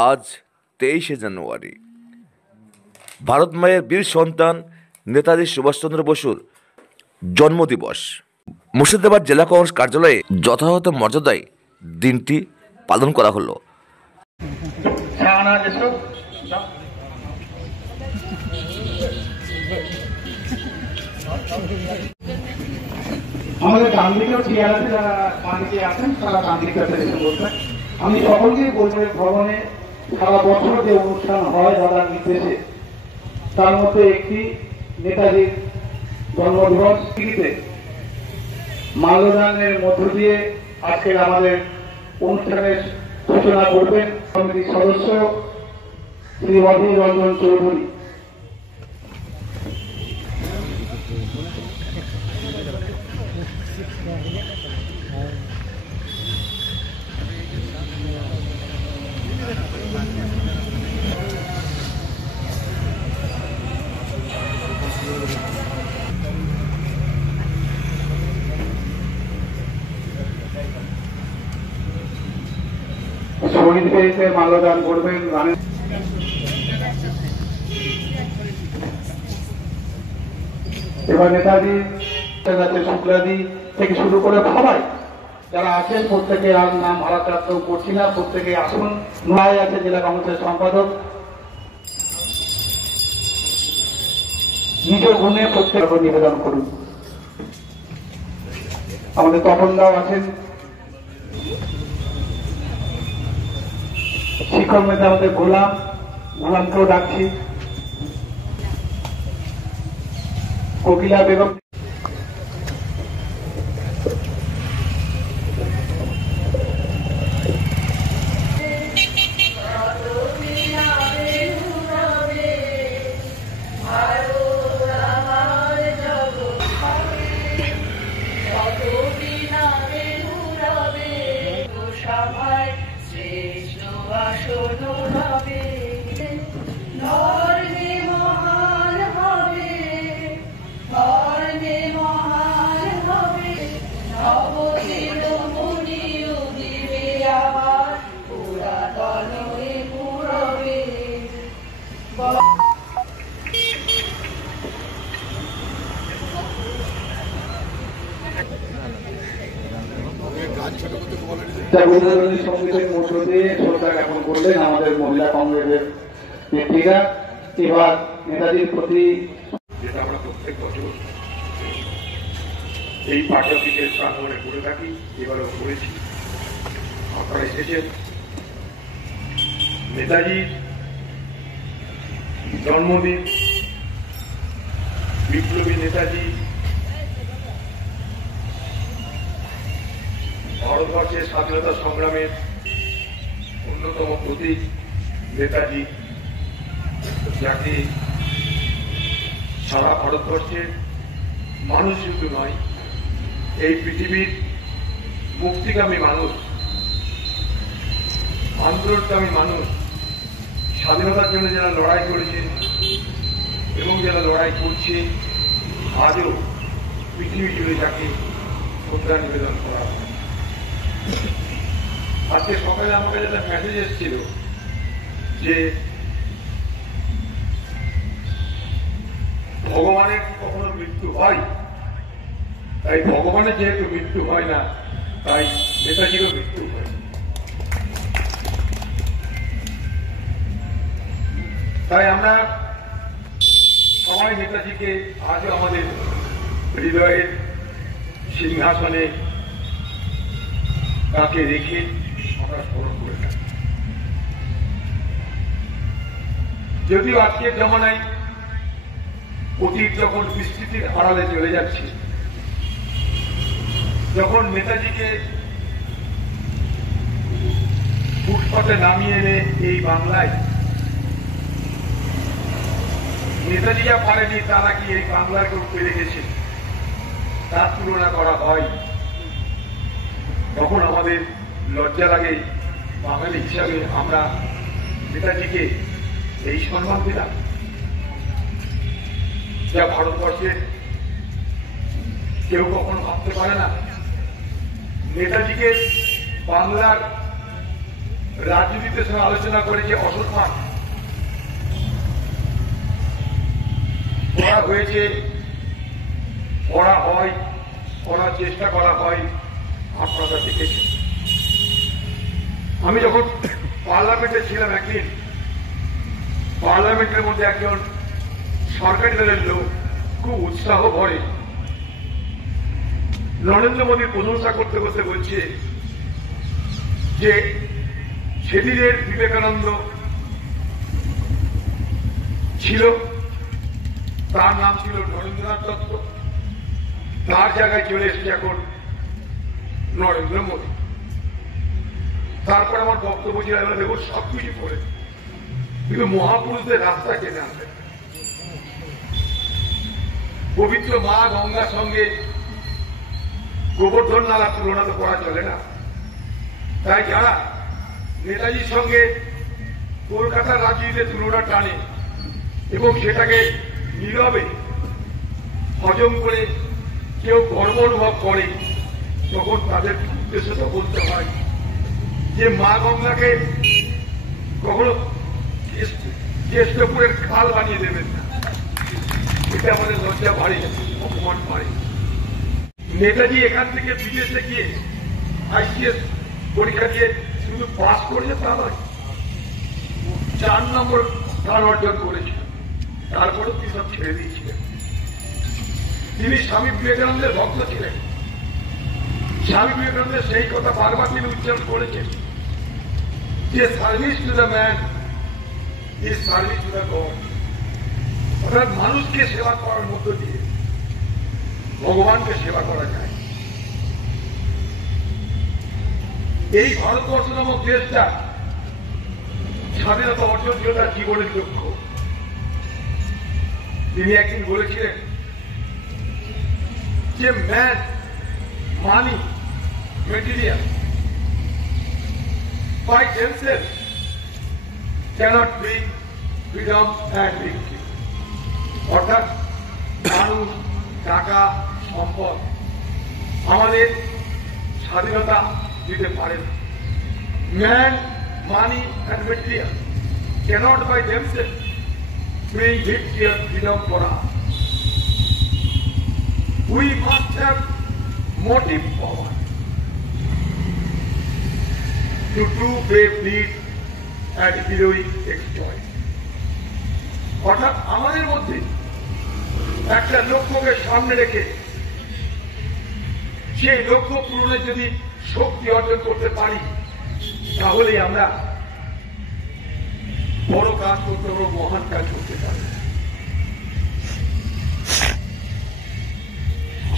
আজ 23শে জানুয়ারি ভারত মায়ের বীর সন্তান নেতাজি সুভাষচন্দ্র বসুর জন্মদিবস। মুর্শিদাবাদ জেলা কংগ্রেস কার্যালয়ে যথাযথ মর্যাদায় দিনটি পালন করা হলো। আমাদের ডান দিকেও চেয়ার আছে, যারা বাঁ দিকে আছেন তারা ডান দিকে বলবেন। আমি সকলকেই বলবো, ভ্রমণে সারা বছর যে অনুষ্ঠান হয় দাদার নির্দেশে, তার মধ্যে একটি নেতাজির জন্মদিবস স্মৃতিতে মাল্যদানের মধ্য দিয়ে আজকের আমাদের অনুষ্ঠানের সূচনা করবেন কমিটির সদস্য শ্রী অধীর রঞ্জন চৌধুরী। শহীদ পেয়েছে মাল্যদান করবেন। এবার নেতাজি শুক্লাদি থেকে শুরু করে সবাই যারা আছেন প্রত্যেকে আর নাম হারাচার্য করছি না, প্রত্যেকে আসুন। নয় আছে জেলা কংগ্রেসের সম্পাদক, নিজ গুণে প্রত্যেক নিবেদন করুন। আমাদের তপনদাও আছেন, শিক্ষক নেতা আমাদের গোলামকেও ডাকছি, কোকিলা বেগম। সঙ্গীতের মধ্য দিয়ে শ্রদ্ধা জ্ঞাপন করলেন আমাদের মহিলা কংগ্রেসের নেত্রীরা। এবার নেতাজির প্রতি যেটা আমরা প্রত্যেক বছর এই পার্টি অফিসের প্রাঙ্গণে করে থাকি, এবারও করেছি। আপনারা এসেছেন নেতাজির জন্মদিন, বিপ্লবী নেতাজি, ভারতবর্ষের স্বাধীনতা সংগ্রামের অন্যতম প্রতীক নেতাজি, যাকে সারা ভারতবর্ষের মানুষ শুধু নয়, এই পৃথিবীর মুক্তিকামী মানুষ, আন্দোলনকামী মানুষ, স্বাধীনতার জন্য যারা লড়াই করেছেন এবং যারা লড়াই করছে, আজও পৃথিবী জুড়ে যাকে শ্রদ্ধা নিবেদন করা হয়। আজকে সকালে আমার কাছে একটা মেসেজ এসেছিল যে ভগবানের কি কখনো মৃত্যু হয়? তাই ভগবানের যেহেতু মৃত্যু হয় না, তাই নেতাজিরও মৃত্যু হয়। তাই আমরা সবাই নেতাজিকে আজও আমাদের হৃদয়ের সিংহাসনে তাকে রেখে আমরা স্মরণ করে থাকি। যদিও আজকের জমানায় অতীত যখন বিস্তৃতির আড়ালে চলে যাচ্ছে, যখন নেতাজিকে ফুটপাতে নামিয়ে এনে এই বাংলায় নেতাজি যা পারেনি তারা কি এই বাংলার কেউ পেরে গেছে, তার তুলনা করা হয়, তখন আমাদের লজ্জা লাগে। বাঙালি হিসাবে আমরা নেতাজিকে এই সম্মান দিলাম যা ভারতবর্ষের কেউ কখনো ভাবতে পারে না। নেতাজিকে বাংলার রাজনীতির সঙ্গে আলোচনা করে যে অসম্মান করা হয়েছে, করা হয়, করার চেষ্টা করা হয়, আপনারা দেখেছেন। আমি যখন পার্লামেন্টে ছিলাম একদিন, পার্লামেন্টের মধ্যে একজন সরকারি দলের লোক খুব উৎসাহ ভরে নরেন্দ্র মোদীর প্রশংসা করতে করতে বলছে যে সেদিনের বিবেকানন্দ ছিল, তার নাম ছিল নরেন্দ্রনাথ দত্ত, তার জায়গায় চলে এসেছে এখন নরেন্দ্র মোদী। তারপর আমার বক্তব্য ছিল দেখুন সবকিছু করে, কিন্তু মহাপুরুষদের রাস্তা টেনে আনবে। পবিত্র মা গঙ্গার সঙ্গে গোবর্ধন নালা তুলনা তো করা চলে না। তাই যারা নেতাজির সঙ্গে কলকাতার রাজনীতিতে তুলনা টানে এবং সেটাকে নীরবে হজম করে কেউ গর্ব অনুভব করে, তখন তাদের উদ্দেশ্য তো বলতে হয় যে মা গঙ্গাকে কখনো কেষ্টপুরের খাল বানিয়ে দেবেন না। এটা আমাদের লজ্জা বাড়ে, অপমান বাড়ে। নেতাজি এখান থেকে বিদেশে গিয়ে আইসিএস পরীক্ষা দিয়ে শুধু পাস করেছে তা নয়, 4 নম্বর স্থান অর্জন করেছিল। তারপরেও তিনি সব ছেড়ে দিয়েছিলেন। তিনি স্বামী বিবেকানন্দের ভক্ত ছিলেন। স্বামী বিবেকানন্দের সেই কথা বারবার তিনি উচ্চারণ করেছেন যে service to the man is service to the god. অর্থাৎ মানুষকে সেবা করার মধ্য দিয়ে ভগবানকে সেবা করা যায়। এই ভারতবর্ষ নামক দেশটা স্বাধীনতা অর্জন ছিল তার জীবনের লক্ষ্য। তিনি একদিন বলেছিলেন যে man, money, material by themselves cannot bring freedom and victory. অর্থাৎ মানুষ, টাকা, সম্পদ আমাদের স্বাধীনতা দিতে পারে না। Man, money and material cannot by themselves bring victory and freedom for us. We must have motive power to do brave deeds and heroic exploits. অর্থাৎ আমাদের মধ্যে একটা লক্ষ্যকে সামনে রেখে সেই লক্ষ্য পূরণের যদি শক্তি অর্জন করতে পারি, তাহলেই আমরা বড় কাজ করতে পারবো, মহান কাজ করতে পারবো।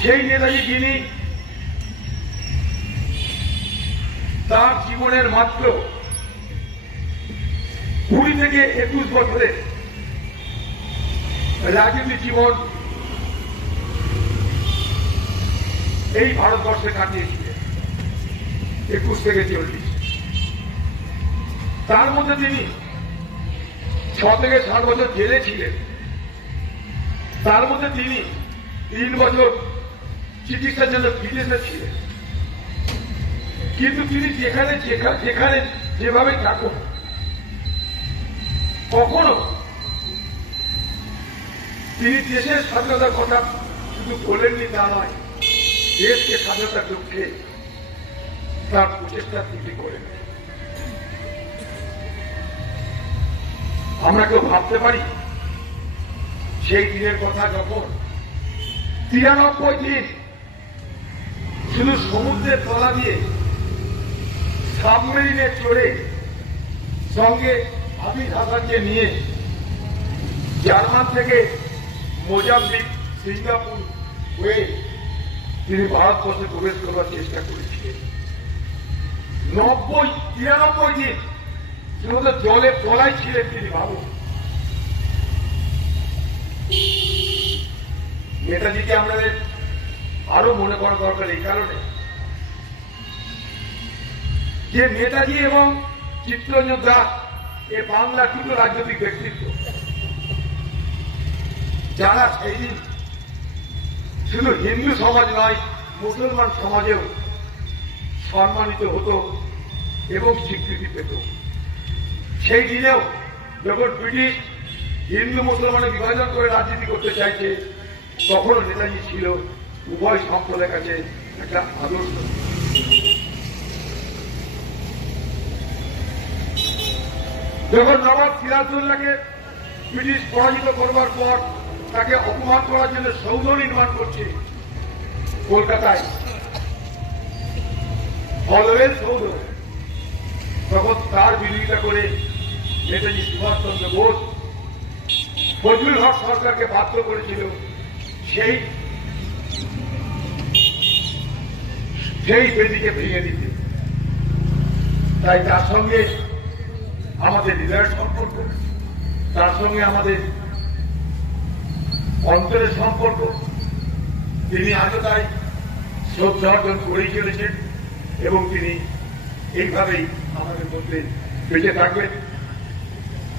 সেই নেতাজি যিনি তার জীবনের মাত্র 20 থেকে 21 বছরে রাজনীতি জীবন এই ভারতবর্ষে কাটিয়েছিলেন 21 থেকে 40। তার মধ্যে তিনি 6 থেকে 7 বছর জেলে ছিলেন। তার মধ্যে তিনি 3 বছর চিকিৎসার জন্য বিদেশে ছিলেন। কিন্তু তিনি যেখানে যেভাবে থাকুন, কখনো তিনি দেশের স্বাধীনতার কথা শুধু বলেননি তা নয়, দেশকে স্বাধীনতার লক্ষ্যে তার প্রচেষ্টা ত্রুটি করেন। আমরা কেউ ভাবতে পারি সেই দিনের কথা যখন 93 দিন শুধু সমুদ্রের তলা দিয়ে সাবমেরিনে চড়ে সঙ্গে আবিদ হাসানকে নিয়ে জার্মান থেকে মোজাম্বিক, সিঙ্গাপুর হয়ে তিনি ভারতবর্ষে প্রবেশ করবার চেষ্টা করেছিলেন। 93 দিন শুধু জলে তলায় ছিলেন তিনি। ভাবুন, নেতাজিকে আমাদের আরো মনে করা দরকার এই কারণে যে নেতাজি এবং চিত্তরঞ্জন দাস এ বাংলার দুটো রাজনৈতিক ব্যক্তিত্ব, যারা সেই দিন শুধু হিন্দু সমাজ নয়, মুসলমান সমাজেও সম্মানিত হতো এবং স্বীকৃতি পেত। সেই দিনেও যখন ব্রিটিশ হিন্দু মুসলমানের বিভাজন করে রাজনীতি করতে চাইছে, তখনও নেতাজি ছিল উভয় সম্প্রদায়ের কাছে একটা আদর্শ। যখন নবাব সিরাজউদ্দৌলাকে ব্রিটিশ পরাজিত করবার পর তাকে অপমান করার জন্য সৌধ নির্মাণ করছে কলকাতায়, হলওয়েল সৌধ, তখন তার বিরোধিতা করে নেতাজি সুভাষচন্দ্র বোস ফজলুল হক সরকারকে বাধ্য করেছিল সেই বেদিকে ভেঙে দিতে। তাই তার সঙ্গে আমাদের হৃদয়ের সম্পর্ক, তার সঙ্গে আমাদের অন্তরের সম্পর্ক। তিনি আজও তাই শ্রদ্ধা অর্জন করেই চলেছেন এবং তিনি এইভাবেই আমাদের মধ্যে বেঁচে থাকবেন।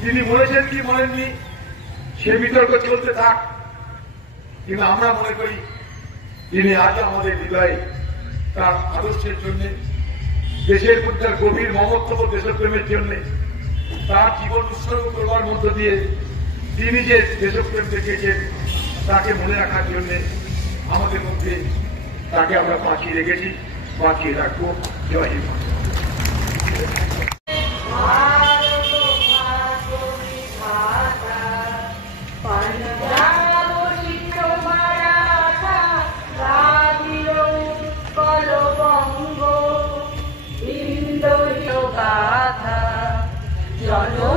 তিনি বলেছেন কি বলেননি সে বিতর্ক চলতে থাক, কিন্তু আমরা মনে করি তিনি আজ আমাদের হৃদয়ে তার আদর্শের জন্য, দেশের প্রতি তার গভীর মমত্ব দেশপ্রেমের জন্য, তার জীবন উৎসর্গ করবার মধ্য দিয়ে তিনি যে দেশপ্রেম দেখিয়েছেন তাকে মনে রাখার জন্য আমাদের মধ্যে তাকে আমরা বাঁচিয়ে রেখেছি, বাঁচিয়ে রাখবো। জয় হিন্দ। জনগণ